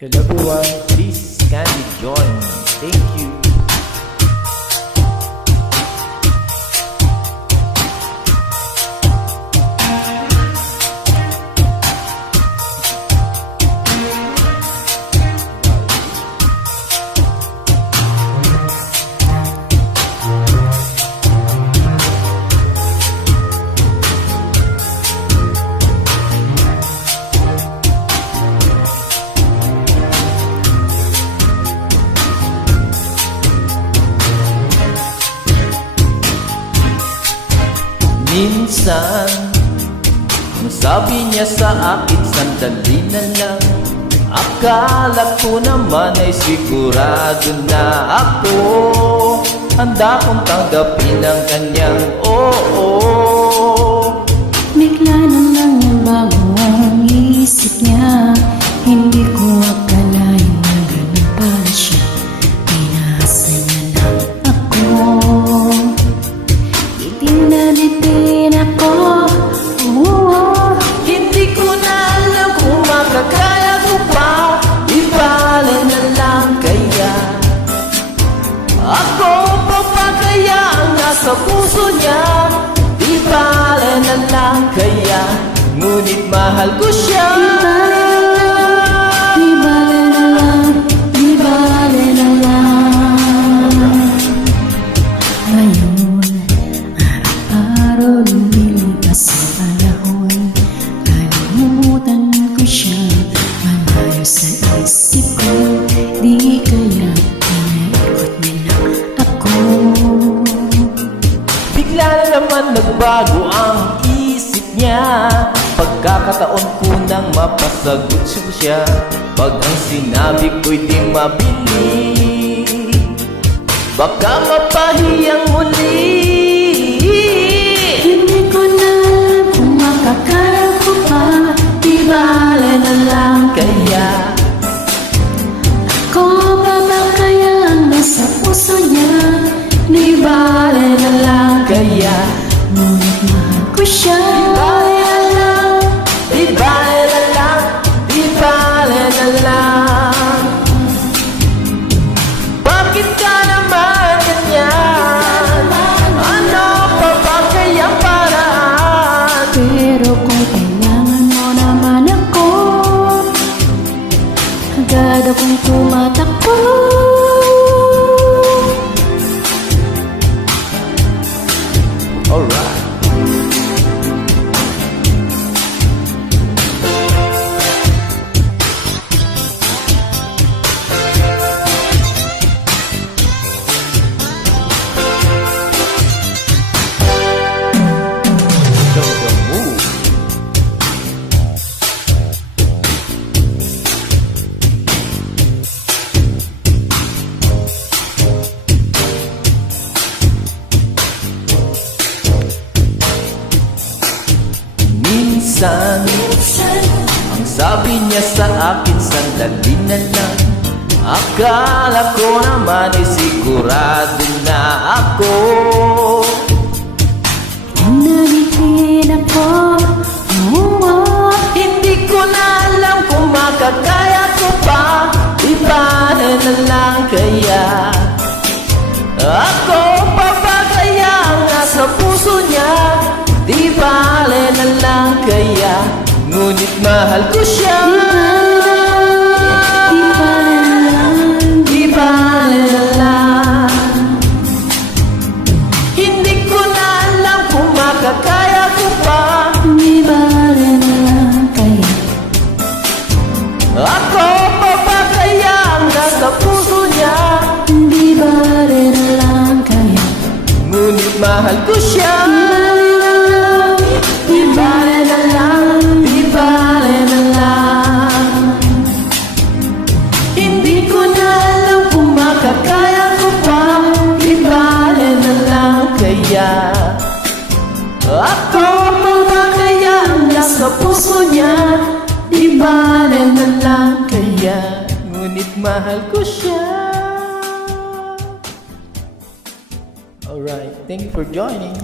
Hello everyone, please kindly join me. Thank you. Minsan, sabi niya sa akin, sandali na lang. Akala ko naman ay sigurado na ako. Handa kong tanggapin ang kanyang oo. Bigla naman nabago ang isip niya. Hindi ko akalain na ganun pala siya. Pinasa niya lang ako. Bitin ako. Hindi ko na alam kung makakaya ko pa. Ibale na lang kaya. Ako pa ba kaya ang nasa puso niya? Ibale na lang kaya. Ngunit mahal ko siya. Di bale na lang. Di bale na lang. Ngayon, araw-araw lumilipas ang panahon. Kalimutan ko siya, malayo sa isip ko. Di kaya pinaikot niya lang ako. Bigla na naman nagbago ang isip niya. Pagkakataon ko nang mapasagot siya. Pag ang sinabi ko'y di mabili, baka mapahiyang muli. Hindi ko na alam kung makakaya ko pa. Di bale na lang Kaya ko pa ba kaya ang nasa puso niya? Di bale na lang kaya ngunit mahal ko siya. di bale na lang, di bale na lang. Bakit ka naman ganyan? Ano pa ba kayang paraan? Pero kung kailangan mo naman ako, agad akong tumatakbo. Alright. Show the move. Minsan, ang sabi niya sa akin, sandali na lang. Akala ko naman ay sigurado na ako. Nabitin ako. Hindi ko na alam kung makakaya ko pa. Ibale na lang kaya. Ako pa ba kaya ang nasa puso niya? Di bale na lang kaya. Ngunit mahal ko siya. Di bale na lang. Di bale na lang. Hindi ko na alam kung makakaya ko pa. Di bale na lang kaya. Ako pa ba kaya ang nasa puso niya? Di bale na lang kaya. Ngunit mahal ko siya. Di bale na lang. Di bale na lang. Hindi ko na alam kung makakaya ko pa. Di bale na lang kaya. Ako pa ba kaya ang nasa puso niya? Di bale na lang kaya. Ngunit mahal ko siya. Alright, thank you for joining.